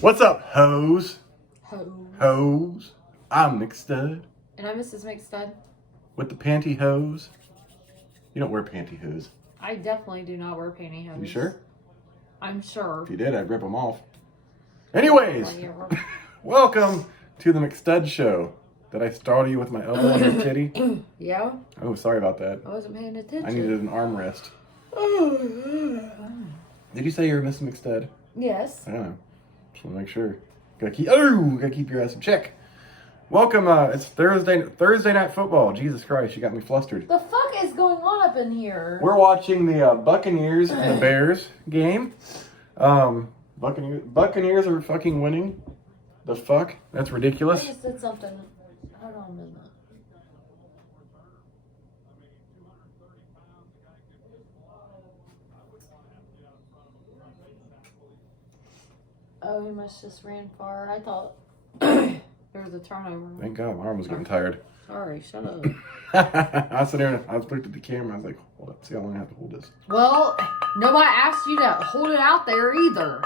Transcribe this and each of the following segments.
What's up, hoes? Hose. Hoes. I'm McStud. And I'm Mrs. McStud. With the pantyhose. You don't wear pantyhose. I definitely do not wear pantyhose. You sure? I'm sure. If you did, I'd rip them off. Anyways, Whatever. welcome to the McStud Show. Did I startle you with my elbow on your titty? Yeah? Oh, sorry about that. I wasn't paying attention. I needed an armrest. Did you say you were Miss McStud? Yes. I don't know. Just want to make sure. Gotta keep your ass in check. Welcome. It's Thursday night football. Jesus Christ, you got me flustered. The fuck is going on up in here? We're watching the Buccaneers and the Bears game. Buccaneers are fucking winning. The fuck? That's I ridiculous. just did something. Hold on a minute. Oh, he must just ran far. I thought there was a turnover. Thank God, my arm was getting tired. Sorry, shut up. I sat there and I looked at the camera. I was like, hold up, see how long I have to hold this. Well, nobody asked you to hold it out there either.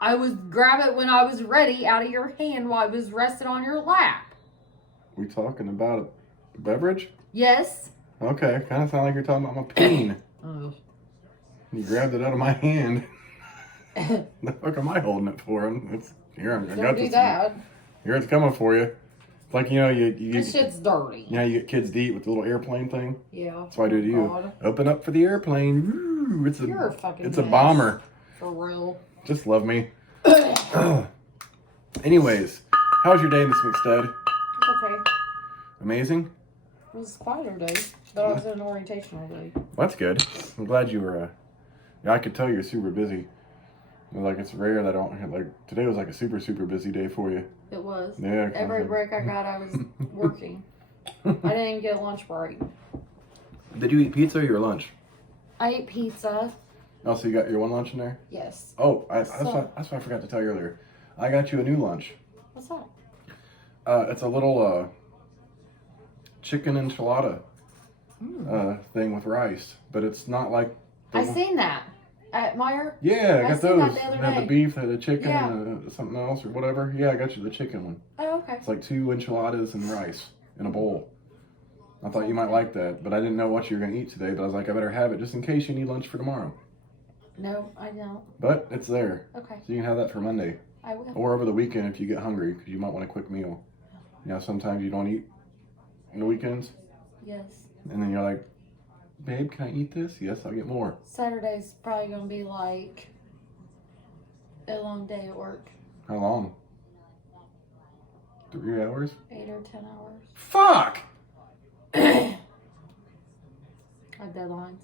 I was grab it when I was ready out of your hand while I was rested on your lap. We talking about a beverage? Yes. Okay, kind of sound like you're talking about my peen. Oh. You grabbed it out of my hand. The fuck am I holding it for? Here, I got Don't do this. that. Here it's coming for you. It's like, you know, you This shit's dirty. you get kids to eat with the little airplane thing. Yeah. That's what I do to you. God. Open up for the airplane. Woo, You're a fucking it's a mess. bomber. For real. Just love me. Anyways, how's your day, Miss McStud? It's okay. Amazing. It was spider day, but I was in orientation all day. Well, that's good. I'm glad you were. Yeah, I could tell you're super busy. Like, it's rare that I don't have, like, today was like a super busy day for you. It was. Yeah. Every break I got, I was working. I didn't even get a lunch break. Did you eat pizza or your lunch? I ate pizza. Oh, so you got your one lunch in there? Yes. Oh, that's what I forgot to tell you earlier. I got you a new lunch. What's that? It's a little chicken enchilada thing with rice, but it's not like. I seen that at Meyer. Yeah, I got seen those. that the other They had the day. beef, they had the chicken, Yeah. and something else or whatever. Yeah, I got you the chicken one. Oh, okay. It's like 2 enchiladas and rice in a bowl. I thought you might like that, but I didn't know what you were going to eat today. But I was like, I better have it just in case you need lunch for tomorrow. No, I don't. But it's there, Okay, so you can have that for Monday I will. or over the weekend if you get hungry, because you might want a quick meal. You know, sometimes you don't eat on the weekends, Yes. and then you're like, babe, can I eat this? Yes, I'll get more. Saturday's probably gonna be like a long day at work. How long? 3 hours? 8 or 10 hours. Fuck! I have deadlines.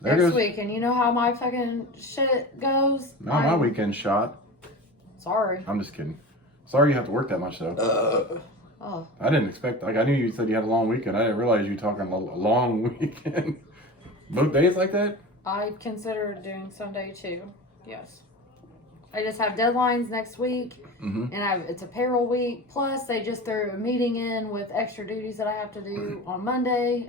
There Next goes. week, and you know how my fucking shit goes? Not my weekend shot. Sorry. I'm just kidding. Sorry you have to work that much though. Oh. I didn't expect. Like, I knew you said you had a long weekend. I didn't realize you were talking a long weekend. Both days like that? I consider doing Sunday too. Yes. I just have deadlines next week, Mm-hmm. and it's a payroll week. Plus, they just threw a meeting in with extra duties that I have to do on Monday.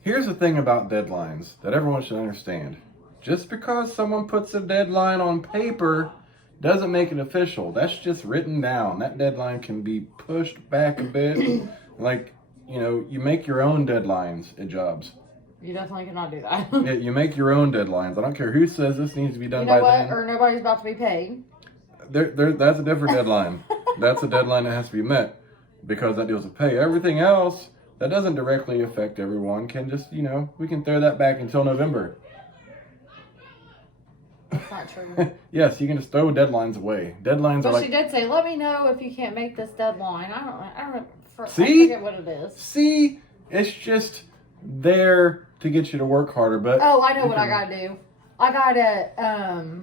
Here's the thing about deadlines that everyone should understand. Just because someone puts a deadline on paper doesn't make it official. That's just written down. That deadline can be pushed back a bit. Like, you know, you make your own deadlines at jobs. You definitely cannot do that. Yeah, you make your own deadlines. I don't care who says this needs to be done You know by what? then. Or nobody's about to be paid. That's a different deadline. That's a deadline that has to be met because that deals with pay. Everything else that doesn't directly affect everyone can just, you know, we can throw that back until November. That's not true. Yes, you can just throw deadlines away. Deadlines are Well, like, she did say, "Let me know if you can't make this deadline." I don't. I See? forget what it is. see, it's just there to get you to work harder. But Oh, I know what I gotta do. I gotta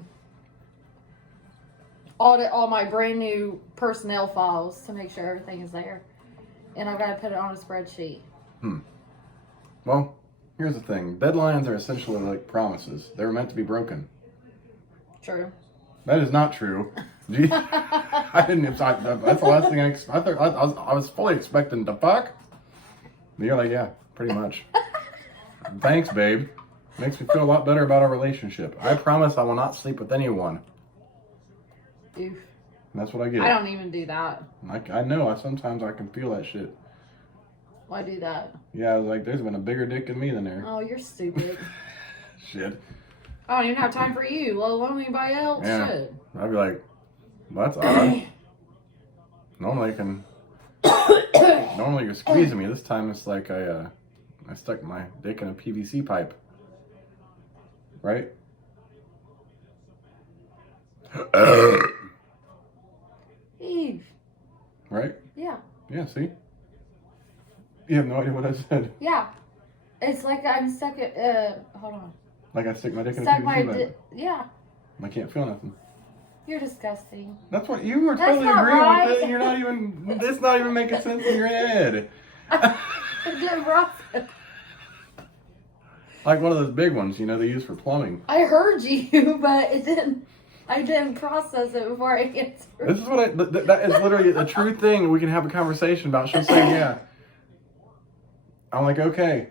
audit all my brand new personnel files to make sure everything is there, and I've got to put it on a spreadsheet. Well, here's the thing: deadlines are essentially like promises. They were meant to be broken. True. That is not true. Gee, I didn't. That's the last thing I thought. I was fully expecting to fuck. And you're like, yeah, pretty much. Thanks, babe. Makes me feel a lot better about our relationship. I promise I will not sleep with anyone. Oof. And that's what I get. I don't even do that. I know. Sometimes I can feel that shit. Why do that? Yeah, I was like, there's been a bigger dick in me than there. Oh, you're stupid. Shit. I don't even have time for you, let alone anybody else. Yeah. Shit. I'd be like, well, that's odd. Normally you're squeezing me. This time it's like I stuck my dick in a PVC pipe. Right? Eve. Right? Yeah. Yeah, see? You have no idea what I said. Yeah. It's like I'm stuck at, hold on. Like I stick my dick in a Stuck PVC my pipe. yeah. I can't feel nothing. You're disgusting. That's what you were That's totally not agreeing right. with it. You're not even, it's not even making sense in your head. It didn't process. Like one of those big ones, you know, they use for plumbing. I heard you, but I didn't process it before I answered. This is what that is literally a true thing we can have a conversation about. She'll say, yeah. I'm like, okay.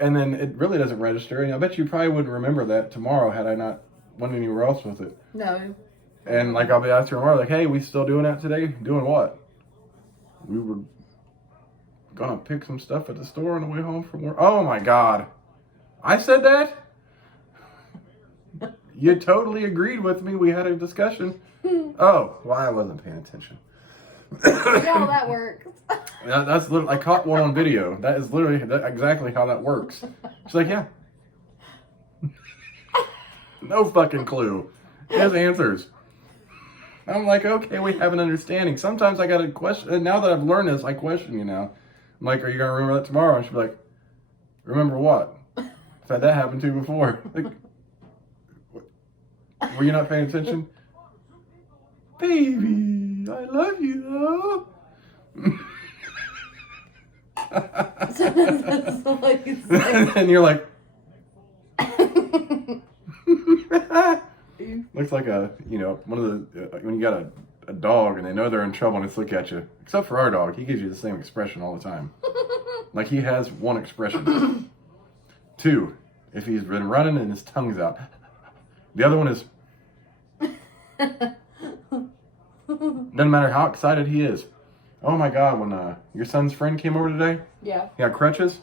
And then it really doesn't register. And I bet you probably wouldn't remember that tomorrow had I not went anywhere else with it. No. And like I'll be asking her tomorrow, like, hey, we still doing that today? Doing what? We were gonna pick some stuff at the store on the way home from work. Oh my God. I said that? You totally agreed with me. We had a discussion. Oh, well, I wasn't paying attention. You know how that works. That's literally, I caught one on video. That is literally exactly how that works. She's like, yeah. No fucking clue. His answers. I'm like, okay, we have an understanding. Sometimes I got to question. Now that I've learned this, I question you now. I'm like, are you going to remember that tomorrow? And she'll be like, remember what? I've had that happen to you before. Like, were you not paying attention? Baby, I love you though. And you're like, looks like one of the, when you got a dog and they know they're in trouble and it's look at you. Except for our dog, he gives you the same expression all the time. Like he has one expression. Two, if he's been running and his tongue's out. The other one is, doesn't matter how excited he is. Oh my God, when your son's friend came over today? Yeah. He had crutches.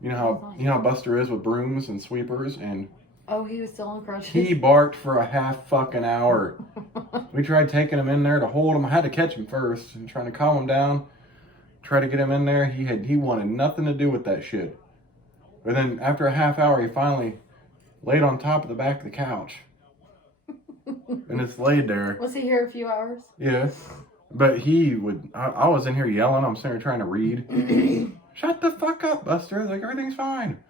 You know how Buster is with brooms and sweepers, and Oh, he was still on crutches. he barked for a half fucking hour. We tried taking him in there to hold him. I had to catch him first and trying to calm him down. Try to get him in there. He wanted nothing to do with that shit. But then after a half hour, he finally laid on top of the back of the couch. And it's laid there. Was he here a few hours? Yeah. But he would, I was in here yelling. I'm sitting here trying to read. Shut the fuck up, Buster. Like, everything's fine.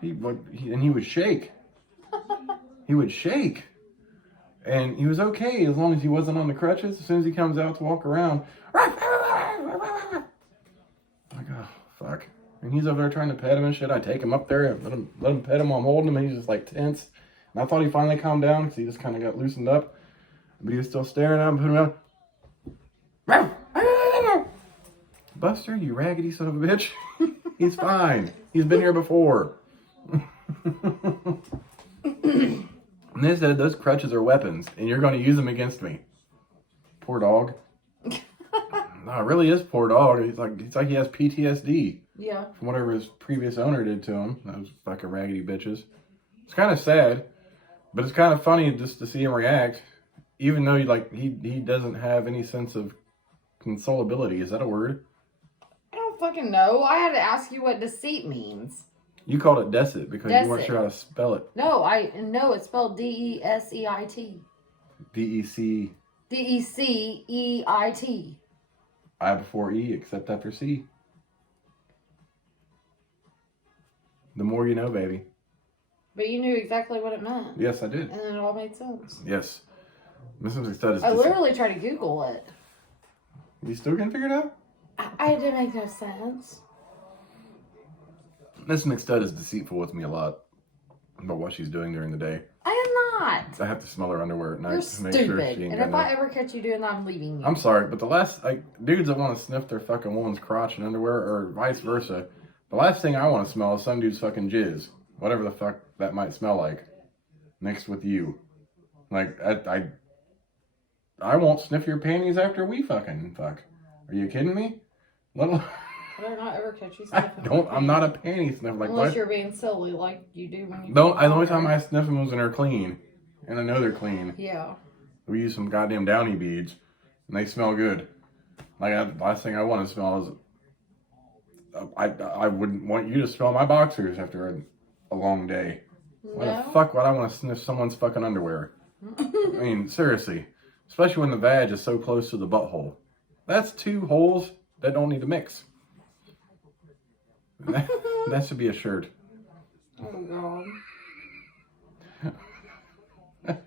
He would shake. He would shake. And he was okay as long as he wasn't on the crutches. As soon as he comes out to walk around. Like, oh, fuck. And he's over there trying to pet him and shit. I take him up there and let him pet him while I'm holding him. And he's just like tense. And I thought he finally calmed down because he just kind of got loosened up. But he was still staring at him, putting him out. Buster, you raggedy son of a bitch. He's fine. He's been here before. And they said those crutches are weapons, and you're going to use them against me. Poor dog. No, it really is poor dog. It's like he has PTSD. Yeah. From whatever his previous owner did to him. Those fucking raggedy bitches. It's kind of sad, but it's kind of funny just to see him react, even though he doesn't have any sense of consolability. Is that a word? I don't fucking know. I had to ask you what deceit means. You called it deceit because you weren't sure how to spell it. No, it's spelled D-E-S-E-I-T. D-E-C. D-E-C-E-I-T. I before E, except after C. The more you know, baby. But you knew exactly what it meant. Yes, I did. And then it all made sense. Yes. McStud is I literally tried to Google it. You still can't figure it out? I didn't make no sense. Miss McStud is deceitful with me a lot about what she's doing during the day. I am not. I have to smell her underwear at night You're to make stupid. sure she ain't And got if no... I ever catch you doing that, I'm leaving you. I'm sorry, but the last, like, dudes that want to sniff their fucking woman's crotch and underwear, or vice versa, the last thing I want to smell is some dude's fucking jizz. Whatever the fuck that might smell like. Mixed with you. Like, I won't sniff your panties after we fucking fuck. Are you kidding me? Little... I better not ever catch you sniffing. I'm not a panty sniffer. Like, unless what? you're being silly like you do when you... The only time I sniff them was when they're clean. And I know they're clean. Yeah. We use some goddamn Downy beads. And they smell good. Like, the last thing I want to smell is... I wouldn't want you to smell my boxers after a long day. Why the fuck would I want to sniff someone's fucking underwear? I mean, seriously. Especially when the vag is so close to the butthole. That's two holes that don't need to mix. That should be a shirt. Oh, God.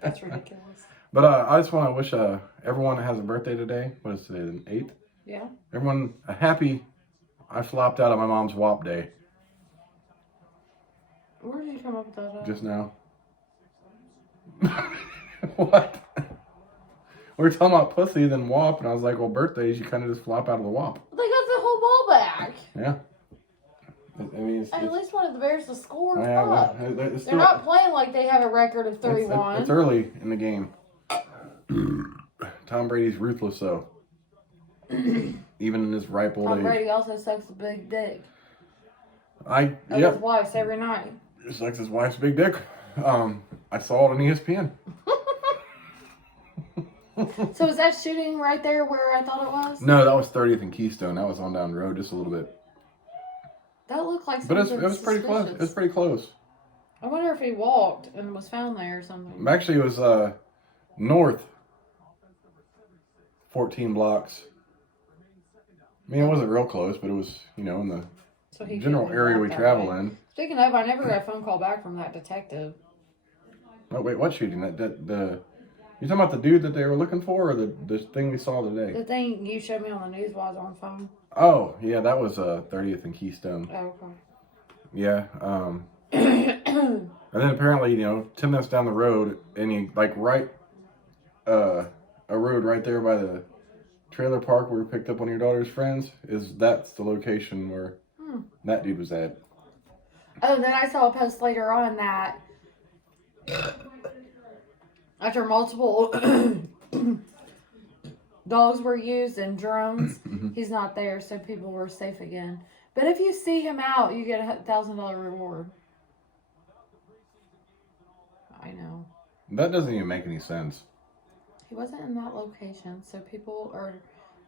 That's ridiculous. But I just want to wish everyone that has a birthday today, what is today, the 8th? Yeah. Everyone a happy, I flopped out of my mom's WAP day. Where did you come up with that? Just now. What? We were talking about pussy, then WAP, and I was like, well, birthdays, you kind of just flop out of the WAP. They got the whole ball back. Yeah. I mean, I at least wanted the Bears to score. Yeah, Fuck. They're not playing like they have a record of 3-1. It's early in the game. Tom Brady's ruthless, though. Even in his ripe old age. Tom Brady also sucks a big dick. Of his wife's every night. He sucks his wife's big dick. I saw it on ESPN. So is that shooting right there where I thought it was? No, that was 30th and Keystone. That was on down the road just a little bit. That looked like But something it was pretty close. It was pretty close. I wonder if he walked and was found there or something. Actually, it was north 14 blocks. I mean, it wasn't real close, but it was, in the general area we travel in. Speaking of, I never got a phone call back from that detective. Oh, wait, what shooting? You talking about the dude that they were looking for, or the thing we saw today? The thing you showed me on the news while I was on the phone. Oh, yeah, that was 30th and Keystone. Oh, okay. Yeah, and then apparently, 10 minutes down the road, and he, a road right there by the trailer park where we picked up one of your daughter's friends, that's the location where that dude was at. Oh, then I saw a post later on that after multiple dogs were used and drones, he's not there, so people were safe again. But if you see him out, you get a $1,000 reward. I know. That doesn't even make any sense. He wasn't in that location, so people are...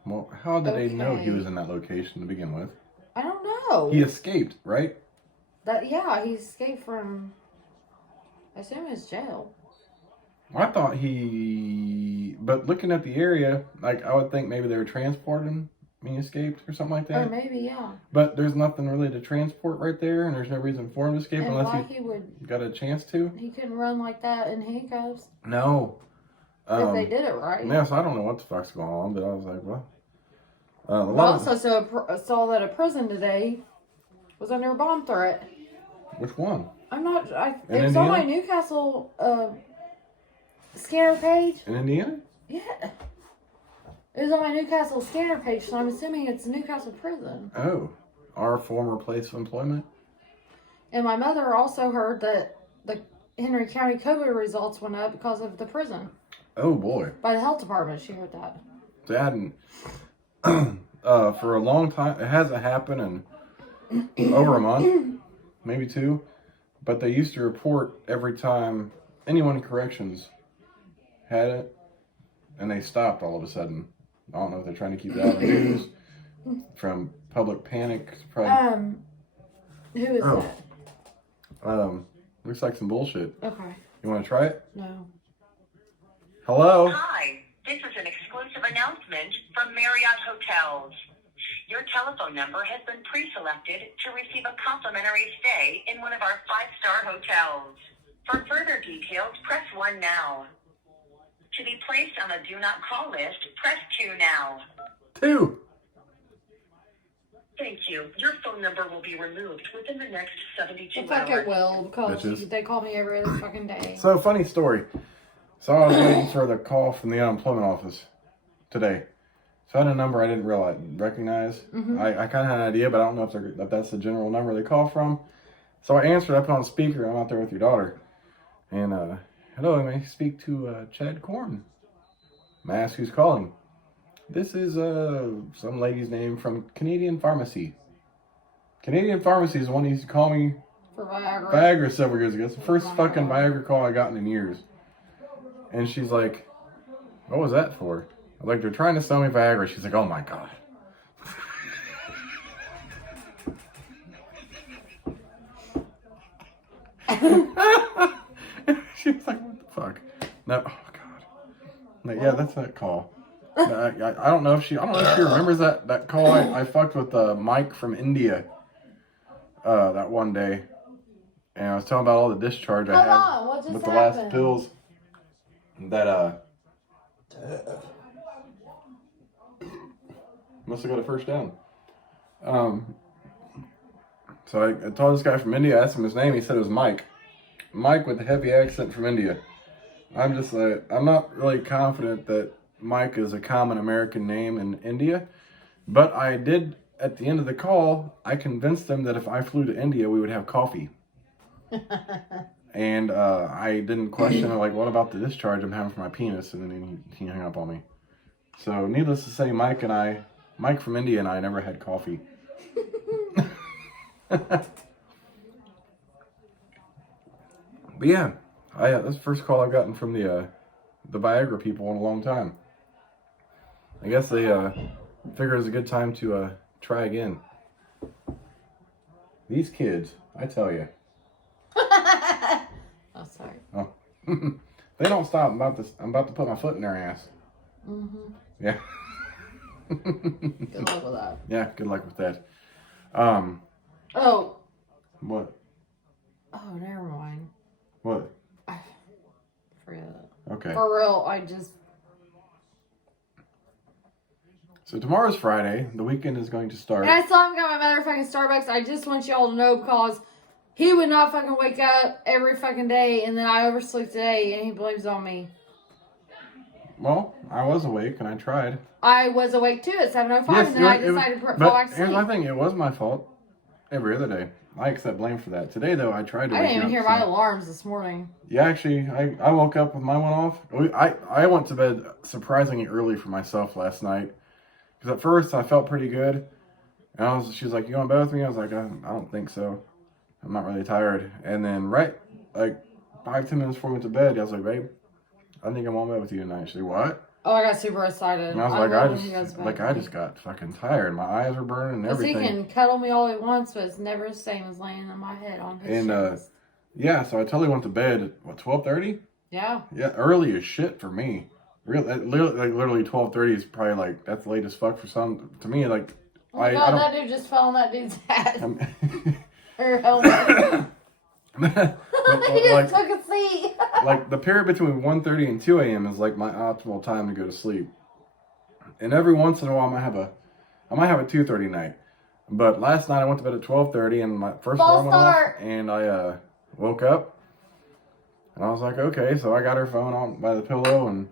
Well, how did they know he was in that location to begin with? I don't know. He escaped, right? He escaped from, I assume his jail. I thought but looking at the area, I would think maybe they were transporting him when he escaped or something like that. Or maybe, yeah. But there's nothing really to transport right there, and there's no reason for him to escape unless he got a chance to. He couldn't run like that in handcuffs. No. If they did it right. Yeah, so I don't know what the fuck's going on, but I was like, well. I also saw that a prison today was under a bomb threat. Which one? It was on my Newcastle scanner page. In Indiana? Yeah. It was on my Newcastle scanner page, so I'm assuming it's Newcastle prison. Oh. Our former place of employment? And my mother also heard that the Henry County COVID results went up because of the prison. Oh, boy. By the health department, she heard that. They hadn't... for a long time, it hasn't happened in over a month, maybe 2. But they used to report every time anyone in corrections had it, and they stopped all of a sudden. I don't know if they're trying to keep it out of the news from public panic. Probably. Who is that? Looks like some bullshit. Okay. You want to try it? No. Hello? Hi, this is an exclusive announcement from Marriott Hotels. Your telephone number has been pre-selected to receive a complimentary stay in one of our 5-star hotels. For further details, press 1 now. To be placed on the do not call list, press 2 now. 2. Thank you. Your phone number will be removed within the next 72 The fuck hours. it will, because Bitches. they call me every other fucking day. So, funny story. So, I was waiting for the call from the unemployment office today. So, I had a number I didn't recognize. Mm-hmm. I kind of had an idea, but I don't know if that's the general number they call from. So, I answered. I put on speaker. I'm out there with your daughter. And, hello, may I speak to Chad Korn? May I ask who's calling? This is some lady's name from Canadian Pharmacy. Canadian Pharmacy is the one who used to call me For Viagra. Viagra several years ago. It's the first fucking Viagra call I gotten in years. And she's like, what was that for? I'm like, they're trying to sell me Viagra. She's like, oh my God. She was like, what the fuck? No, oh God. I'm like, yeah, that's that call. I don't know if she remembers that call I fucked with Mike from India that one day, and I was talking about all the discharge I had with the last pills that must have got a first down. So I told this guy from India, I asked him his name, he said it was Mike with a heavy accent from India. I'm just like, I'm not really confident that Mike is a common American name in India, but I did, at the end of the call, I convinced them that if I flew to India, we would have coffee. And I didn't question it, like, what about the discharge I'm having for my penis? And then he hung up on me. So, needless to say, Mike from India and I never had coffee. But yeah, that's the first call I've gotten from the Viagra people in a long time. I guess they figured it was a good time to try again. These kids, I tell you. Oh, sorry. Oh, they don't stop. I'm about to put my foot in their ass. Mm-hmm. Yeah. Good luck with that. Yeah, good luck with that. Oh. What? Oh, never mind. What? I forget. Okay. For real, I just... So tomorrow's Friday. The weekend is going to start. And I still haven't got my motherfucking Starbucks. I just want y'all to know because he would not fucking wake up every fucking day, and then I oversleep today, and he blames it on me. Well, I was awake and I tried. I was awake too at 7:05, Yes, and then I decided to fall back to here's sleep. my thing. It was my fault. Every other day. I accept blame for that. Today, though, I tried to I wake didn't even you hear up, my alarms this morning. Yeah, actually, I woke up with my one off. I went to bed surprisingly early for myself last night. Because at first, I felt pretty good. And she was like, you going to bed with me? I was like, I don't think so. I'm not really tired. And then like 5-10 minutes before we went to bed, I was like, babe, I think I'm on bed with you tonight. She said, what? Oh, I got super excited. And I was I just got fucking tired. My eyes were burning and everything. Because he can cuddle me all he wants, but it's never the same as laying on my head on his chest. Yeah, so I totally went to bed at, what, 12:30? Yeah. Yeah, early as shit for me. Literally 12:30 is probably like, that's late as fuck for some. To me, like, Oh my God, that dude just fell on that dude's hat. Or helmet. He just took a seat. Like, the period between 1:30 and 2 a.m. is like my optimal time to go to sleep. And every once in a while, I might have a 2:30 night. But last night I went to bed at 12:30 and my first alarm went off, and I woke up and I was like, okay, so I got her phone on by the pillow and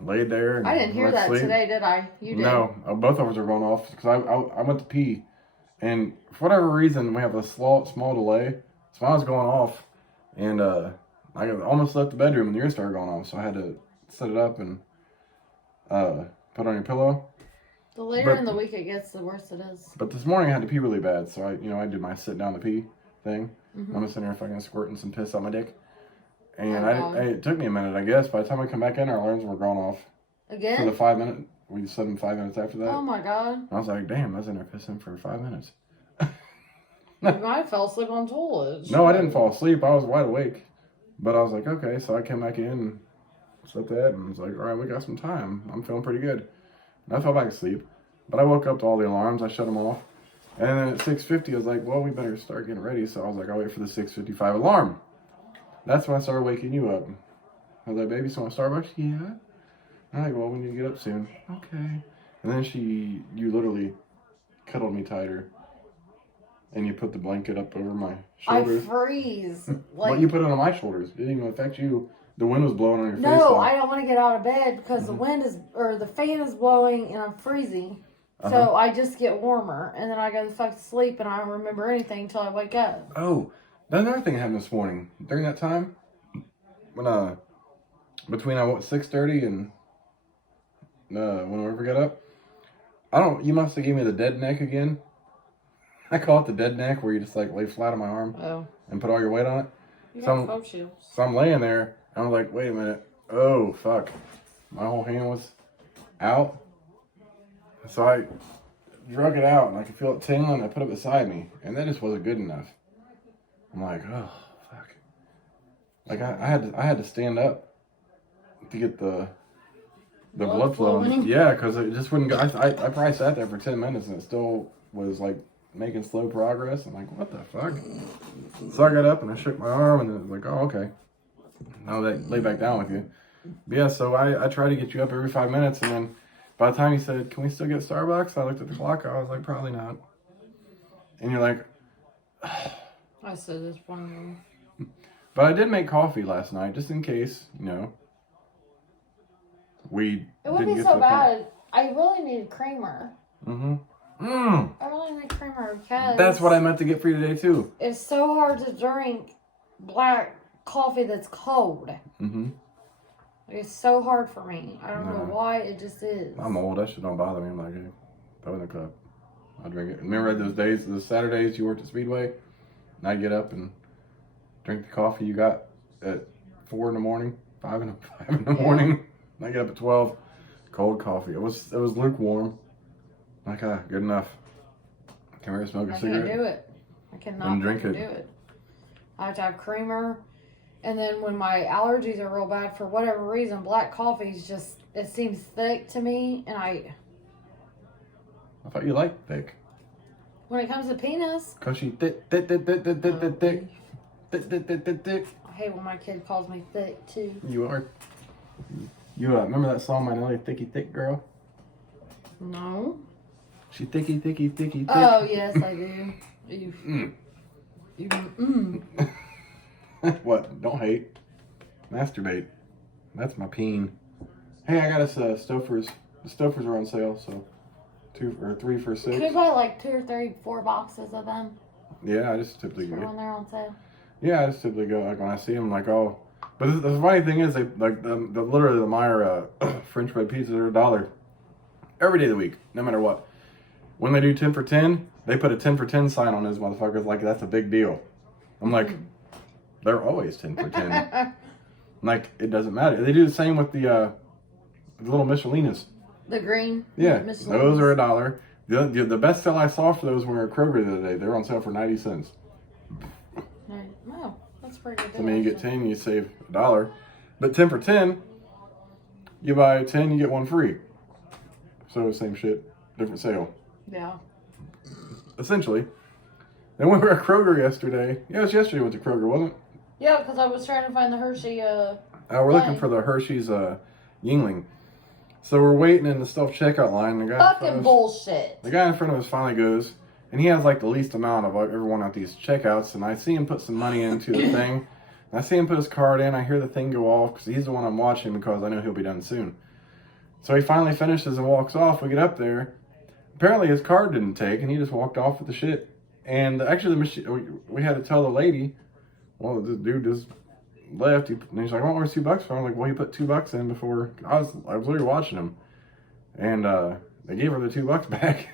laid there. And I didn't hear that today, did I? You did. No, both of us are going off because I went to pee, and for whatever reason we have a small delay, so I was going off, and I almost left the bedroom and yours started going off, so I had to set it up and put on your pillow. The later in the week it gets, the worse it is. But this morning I had to pee really bad, so I did my sit down to pee thing. Mm-hmm. I'm just sitting there fucking squirting some piss on my dick. And it took me a minute, I guess. By the time I come back in, our alarms were going off. Again? For the 5 minute, we set them 5 minutes after that. Oh my God. And I was like, damn, I was in there pissing for 5 minutes. I fell asleep on the toilet. No, I didn't fall asleep. I was wide awake. But I was like, okay. So I came back in and set that and was like, all right, we got some time. I'm feeling pretty good. And I fell back asleep. But I woke up to all the alarms. I shut them off. And then at 6:50, I was like, well, we better start getting ready. So I was like, I'll wait for the 6:55 alarm. That's when I started waking you up. I was like, baby, so want Starbucks? Yeah. I'm like, well, we need to get up soon. Okay. And then you literally cuddled me tighter. And you put the blanket up over my I shoulders. freeze. But you put it on my shoulders. It didn't even affect you. The wind was blowing on your face. No, though. I don't want to get out of bed because the wind is, or the fan is blowing and I'm freezing. So I just get warmer and then I go to fuck to sleep and I don't remember anything until I wake up. Oh, another thing happened this morning. During that time, when between 6:30 and when we ever got up, you must have gave me the dead neck again. I call it the dead neck, where you just like lay flat on my arm and put all your weight on it. You got foam shields. So I'm laying there, and I'm like, wait a minute. Oh, fuck. My whole hand was out. So I drug it out, and I could feel it tingling. I put it beside me, and that just wasn't good enough. I'm like, oh, fuck. Like, I had to stand up to get the blood flowing. Yeah, because it just wouldn't go. I probably sat there for 10 minutes, and it still was, like, making slow progress. I'm like, what the fuck? So I got up and I shook my arm and it was like, oh, okay. Now they lay back down with you. But yeah, so I try to get you up every 5 minutes, and then by the time you said, can we still get Starbucks? I looked at the clock. I was like, probably not. And you're like, I said this one. But I did make coffee last night, just in case, we It wouldn't be so bad. I really need creamer. I really need creamer because... That's what I meant to get for you today, too. It's so hard to drink black coffee that's cold. It's so hard for me. I don't know why, it just is. I'm old. That shit don't bother me. I'm like, hey, throw it in the cup. I'll drink it. Remember those days, those Saturdays you worked at Speedway? And I'd get up and drink the coffee you got at 4 in the morning, 5 in the morning. And I get up at 12. Cold coffee. It was lukewarm. Like, good enough. Come here, smoke a cigarette. I can't do it. I cannot do it. I have to have creamer. And then when my allergies are real bad, for whatever reason, black coffee's just, it seems thick to me. And I thought you liked thick. When it comes to penis. Because she thick. I hate when my kid calls me thick, too. You are. You remember that song, My Nelly Thicky Thick Girl? No. She thicky, thicky, thicky, thick. Oh, yes, I do. What? Don't hate. Masturbate. That's my peen. Hey, I got us Stouffer's. The Stouffer's are on sale, so 2 or 3 for $6. Could we buy like 2 or 3, 4 boxes of them? Yeah, I just typically go. When they're on sale. Yeah, I just typically go, like, when I see them, like, oh. But the funny thing is, they like literally the Meyer French bread pizzas are $1 every day of the week, no matter what. When they do 10 for 10, they put a 10 for 10 sign on those motherfuckers, like that's a big deal. I'm like, they're always 10 for 10. Like, it doesn't matter. They do the same with the little Michelinas. The green. Yeah, those are $1. The best sale I saw for those were at Kroger the other day. They were on sale for 90 cents. Wow, that's pretty good. So, I mean, you get 10, you save $1. But 10 for 10, you buy 10, you get 1 free. So, same shit, different sale. Yeah. Essentially. Then we were at Kroger yesterday. Yeah, it was yesterday we went to Kroger, wasn't it? Yeah, because I was trying to find the Hershey, we're looking for the Hershey's, Yingling. So we're waiting in the self-checkout line. The guy fucking bullshit. The guy in front of us finally goes, and he has like the least amount of everyone at these checkouts, and I see him put some money into the thing. And I see him put his card in. I hear the thing go off, because he's the one I'm watching, because I know he'll be done soon. So he finally finishes and walks off. We get up there. Apparently his card didn't take, and he just walked off with the shit. And actually, the machine, we had to tell the lady, well, this dude just left. And he's like, "Oh, where's $2 for?" I'm like, "Well, he put $2 in before." I was literally watching him, and they gave her the $2 back.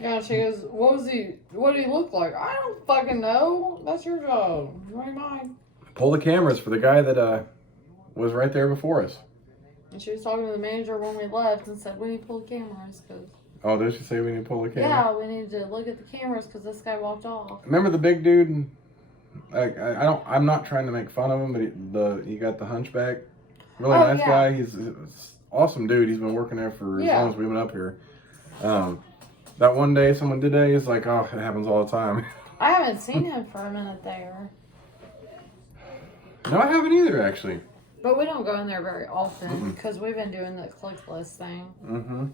Yeah, she goes, "What did he look like?" I don't fucking know. That's your job. Not mine. Pull the cameras for the guy that was right there before us. And she was talking to the manager when we left and said, "We need to pull the cameras because." Oh, did she say we need to pull the camera? Yeah, we need to look at the cameras because this guy walked off. Remember the big dude? I'm not trying to make fun of him, but he got the hunchback. Really nice guy. He's an awesome dude. He's been working there for as long as we went up here. That one day someone did that, he's like, "Oh, it happens all the time." I haven't seen him for a minute there. No, I haven't either, actually. But we don't go in there very often because we've been doing the click list thing.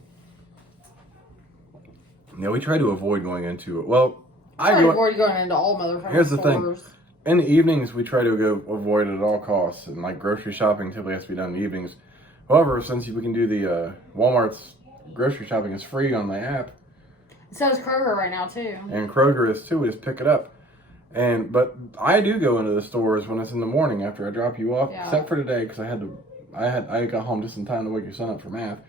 Yeah, we try to avoid going into it. Well, I avoid going into all motherfucking Here's the stores. thing. In the evenings, we try to go avoid it at all costs. And like grocery shopping typically has to be done in the evenings. However, since we can do the Walmart's grocery shopping is free on the app. So is Kroger right now too. And Kroger is too. We just pick it up. But I do go into the stores when it's in the morning after I drop you off. Yeah. Except for today because I got home just in time to wake your son up for math.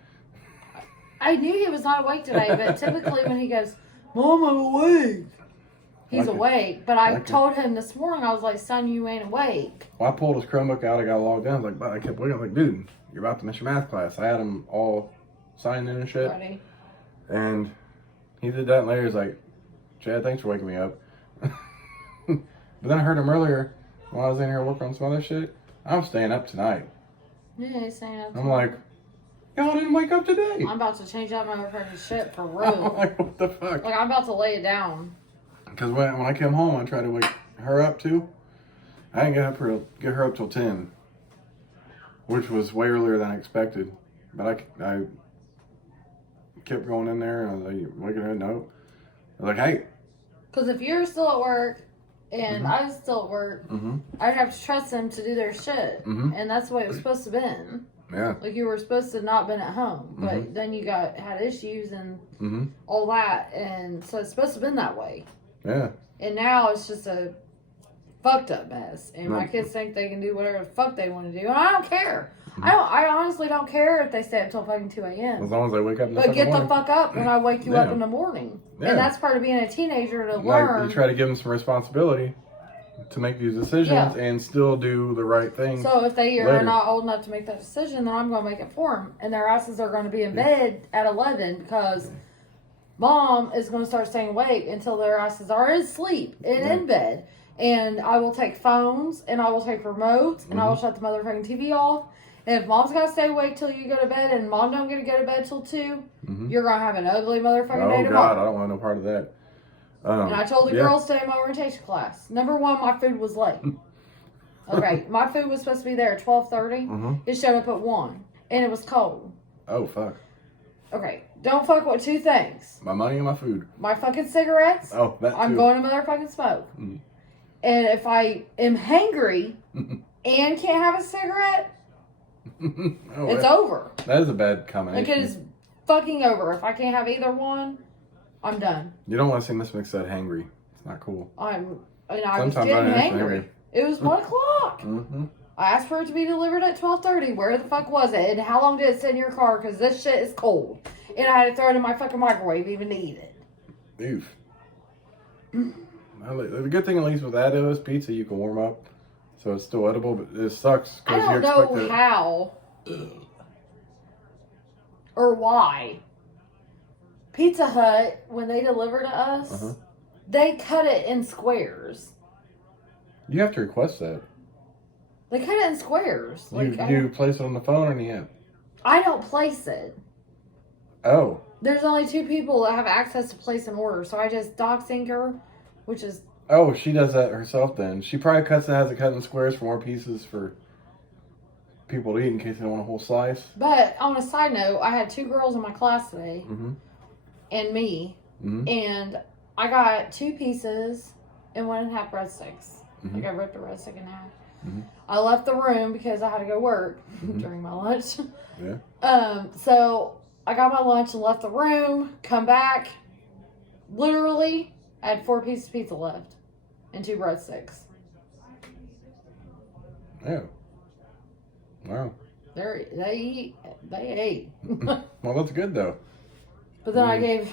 I knew he was not awake today, but typically when he goes, Mom, I'm awake. He's awake. But I told him this morning, I was like, son, you ain't awake. Well, I pulled his Chromebook out. I got logged in. I was like, but I kept looking. I was like, dude, you're about to miss your math class. I had them all signed in and shit. Ready. And he did that and later he's like, Chad, thanks for waking me up. But then I heard him earlier when I was in here working on some other shit. I'm staying up tonight. Yeah, he's staying up. I'm like, y'all didn't wake up today. I'm about to change out my motherfucking shit for real. I'm like, what the fuck? Like, I'm about to lay it down. Because when I came home, I tried to wake her up too. I didn't get her up till 10, which was way earlier than I expected. But I kept going in there and I was like, waking her up? No. I was like, hey. Because if you're still at work and I was still at work, I'd have to trust them to do their shit. And that's the way it was supposed to have been. Yeah. Like, you were supposed to not been at home. But then you had issues and all that. And so it's supposed to have been that way. Yeah. And now it's just a fucked up mess. And my kids think they can do whatever the fuck they want to do. And I don't care. I honestly don't care if they stay up till fucking 2 a.m. As long as I wake up in the But get morning. the fuck up when I wake you up in the morning. Yeah. And that's part of being a teenager to Like, learn. you try to give them some responsibility to make these decisions and still do the right thing. So if they are later. not old enough to make that decision, then I'm going to make it for them. And their asses are going to be in bed at 11 because Mom is going to start staying awake until their asses are asleep and in bed. And I will take phones and I will take remotes and I will shut the motherfucking TV off. And if Mom's got to stay awake till you go to bed and Mom don't get to go to bed till 2, you're going to have an ugly motherfucking day Oh, tomorrow. God, I don't want no part of that. And I told the girls today in my orientation class, number one, my food was late. Okay, my food was supposed to be there at 12:30. It showed up at 1. And it was cold. Oh, fuck. Okay, don't fuck with 2 things. My money and my food. My fucking cigarettes. Oh, that too. I'm going to motherfucking smoke. And if I am hangry and can't have a cigarette, it's over. That is a bad combination. Like, it is fucking over. If I can't have either one, I'm done. You don't want to see Miss McStud hangry. It's not cool. I was Sometimes getting I am angry. It was 1 o'clock. I asked for it to be delivered at 12:30. Where the fuck was it? And how long did it sit in your car? Because this shit is cold. And I had to throw it in my fucking microwave even to eat it. Oof. Well, the good thing at least with that is pizza you can warm up. So it's still edible, but it sucks. I don't know how or why. Pizza Hut, when they deliver to us, they cut it in squares. You have to request that. They cut it in squares. You place it on the phone or in the app? I don't place it. Oh. There's only 2 people that have access to place an order, so I just doc sync her, which is... Oh, she does that herself then. She probably has it cut in squares for more pieces for people to eat in case they don't want a whole slice. But on a side note, I had 2 girls in my class today, and me, and I got 2 pieces and 1.5 breadsticks. Like, I ripped a breadstick in half. I left the room because I had to go work during my lunch. So I got my lunch and left the room, come back, literally, I had 4 pieces of pizza left and 2 breadsticks. Yeah. Wow. They ate. Well, that's good though. But then I gave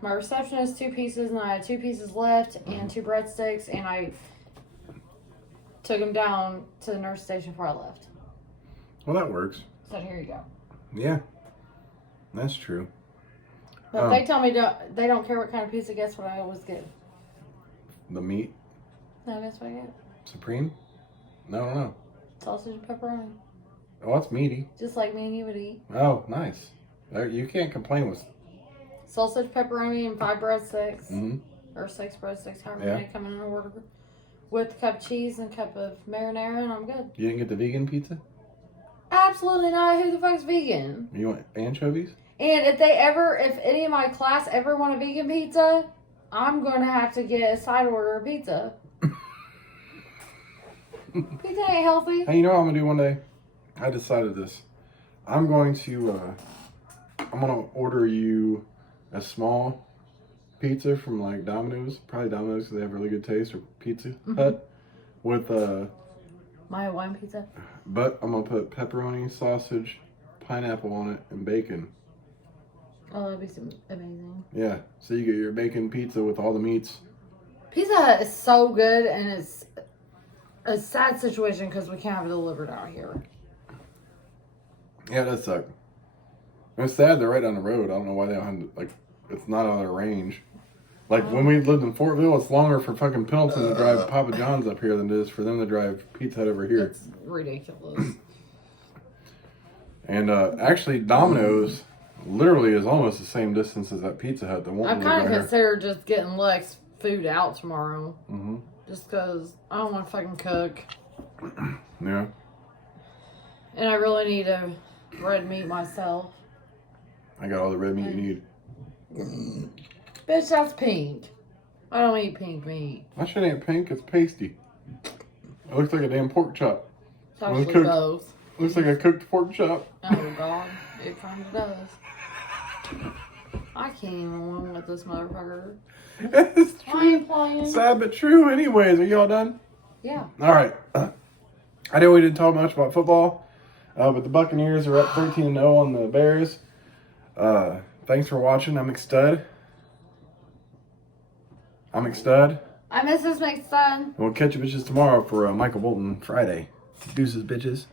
my receptionist 2 pieces and I had 2 pieces left and 2 breadsticks and I took them down to the nurse station before I left. Well, that works. So here you go. Yeah. That's true. But if they tell me they don't care what kind of pizza, guess what I always get? The meat? No, guess what I get? Supreme? No. Sausage and pepperoni. Oh, that's meaty. Just like me and you would eat. Oh, nice. You can't complain with... Sausage, pepperoni, and 5 breadsticks. Or 6 breadsticks, however many come in an order. With a cup of cheese and a cup of marinara, and I'm good. You didn't get the vegan pizza? Absolutely not. Who the fuck's vegan? You want anchovies? And if any of my class ever want a vegan pizza, I'm going to have to get a side order of pizza. Pizza ain't healthy. Hey, you know what I'm going to do one day? I decided this. I'm going to order you a small pizza from like Domino's. Probably Domino's because they have really good taste, or Pizza Hut. With my Hawaiian pizza. But I'm going to put pepperoni, sausage, pineapple on it, and bacon. Oh, that'd be amazing. Yeah, so you get your bacon pizza with all the meats. Pizza Hut is so good, and it's a sad situation because we can't have it delivered out here. Yeah, that sucks. It's sad they're right down the road. I don't know why they don't have, like, it's not out of their range. Like, when we lived in Fortville, it's longer for fucking Pendleton to drive Papa John's up here than it is for them to drive Pizza Hut over here. It's ridiculous. And actually, Domino's literally is almost the same distance as that Pizza Hut. I kind of considered just getting Lex food out tomorrow. Mm-hmm. Just because I don't want to fucking cook. Yeah. And I really need a red meat myself. I got all the red meat you need. Bitch, that's pink. I don't eat pink meat. My shit ain't pink, it's pasty. It looks like a damn pork chop. It's actually both. Looks like a cooked pork chop. Oh, God. It kind of does. I can't even win with this motherfucker. It's true. I ain't playing. Sad but true. Anyways, are y'all done? Yeah. All right. I know we didn't talk much about football, but the Buccaneers are up 13-0 on the Bears. Thanks for watching. I'm McStud. I'm McStud. I'm Mrs. McStud. We'll catch you bitches tomorrow for Michael Bolton Friday. Deuces, bitches.